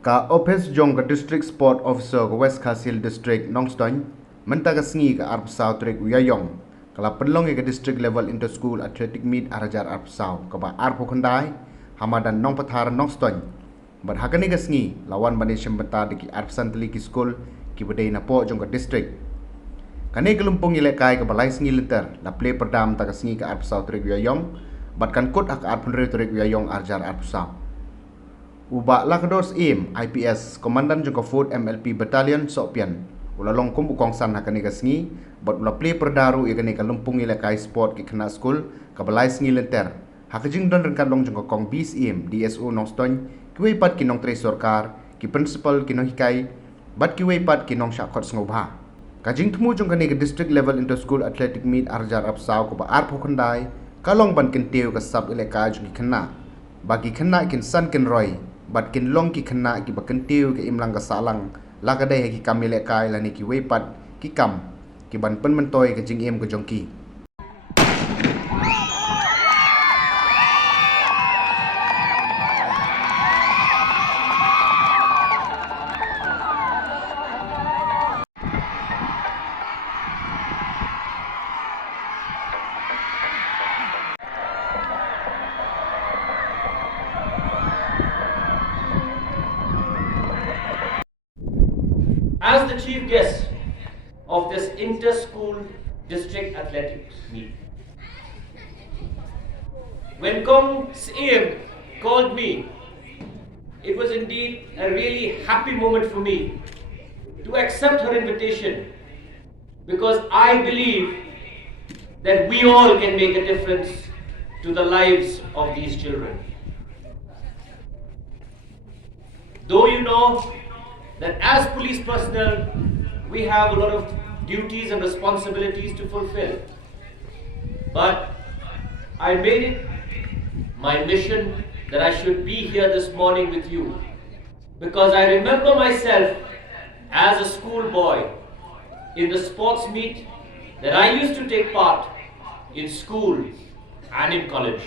Ka office jong ka district sport officer ka West Khasil district Nongstoin mentaga sngi ka arp sao trek uyayong kala penlong ka district level inter school athletic meet arajar arp sao ka ba arp khondai hamadan nong pathar Nongstoin bar hakani ka sngi lawan bani shambata diki arp santli ki school ki bedai na po jong ka district kane ka Lympung ilekai ka balai sngi liter la play perdam ta ka sngi ka arp sao trek uyayong bat kan kut ak arp trek uyayong arjar arp sao Uba Lakadors Im IPS Komandan Jungka Food MLP Battalion Sopian ulalong kum ukong san hakani gasngi bat ula play perdaru ikani ka Lympung ilekai sport ki kena school ka balai sngi lenter hakajing don rengkan long jungka kong bis im DSO Nongstoin kiwei pat kinong tre sorkar ki principal kinong hikai bat kiwei pat kinong syakot ngobha kajing temu jungka ni ka district level inter school athletic meet arjar apsau ko ba arpo khandai kalong ban kentiu ka sub ilekai jungki kena bagi kena kin san kin roy bat kin long ki khana ki bakan tiu ke imlang ka salang la ka dai ki kamile kai la ni ki wei pat ki kam ki ban pen man toy ke jing em ko jongki. As the chief guest of this inter-school district athletics meet, when Kong Siem called me, it was indeed a really happy moment for me to accept her invitation, because I believe that we all can make a difference to the lives of these children. Though you know that as police personnel, we have a lot of duties and responsibilities to fulfill. But I made it my mission that I should be here this morning with you, because I remember myself as a schoolboy in the sports meet that I used to take part in school and in college.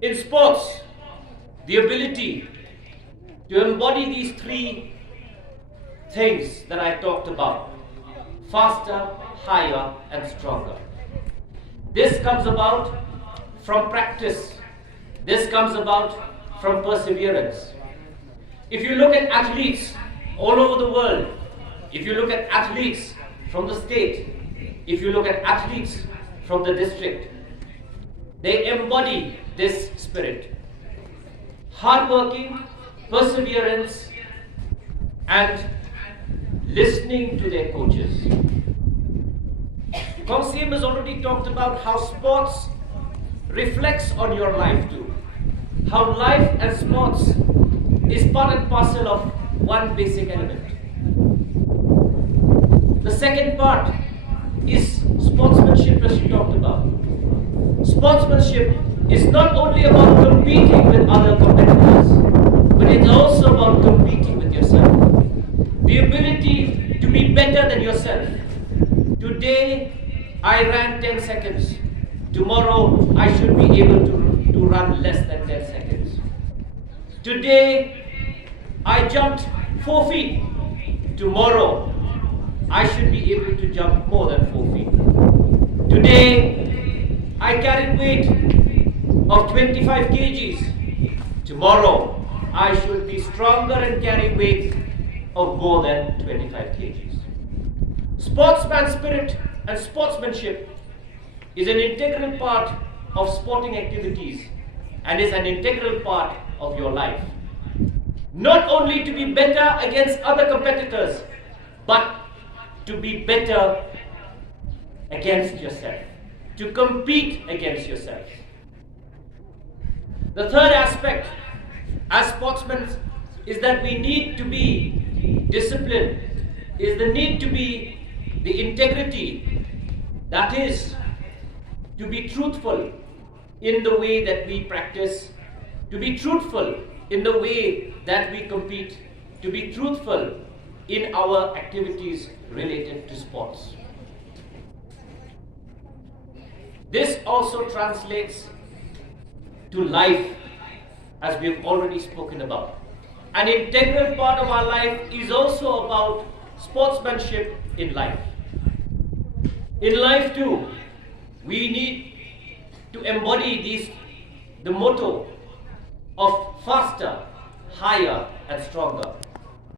In sports, the ability to embody these three things that I talked about: faster, higher, and stronger. This comes about from practice. This comes about from perseverance. If you look at athletes all over the world, if you look at athletes from the state, if you look at athletes from the district, they embody this spirit. Hardworking, perseverance, and listening to their coaches. Kong Siem has already talked about how sports reflects on your life too. How life and sports is part and parcel of one basic element. The second part is sportsmanship, as she talked about. Sportsmanship is not only about competing with other competitors, but it's also about competing with yourself. The ability to be better than yourself. Today, I ran 10 seconds. Tomorrow, I should be able to run less than 10 seconds. Today, I jumped 4 feet. Tomorrow, I should be able to jump more than 4 feet. Today, I carried weight of 25 kgs. Tomorrow, I should be stronger and carry weight of more than 25 kgs. Sportsman spirit and sportsmanship is an integral part of sporting activities and is an integral part of your life. Not only to be better against other competitors, but to be better against yourself, to compete against yourself. The third aspect as sportsmen is that we need to be disciplined, is the need to be the integrity, that is, to be truthful in the way that we practice, to be truthful in the way that we compete, to be truthful in our activities related to sports. This also translates to life as we've already spoken about. An integral part of our life is also about sportsmanship in life. In life too, we need to embody the motto of faster, higher and stronger.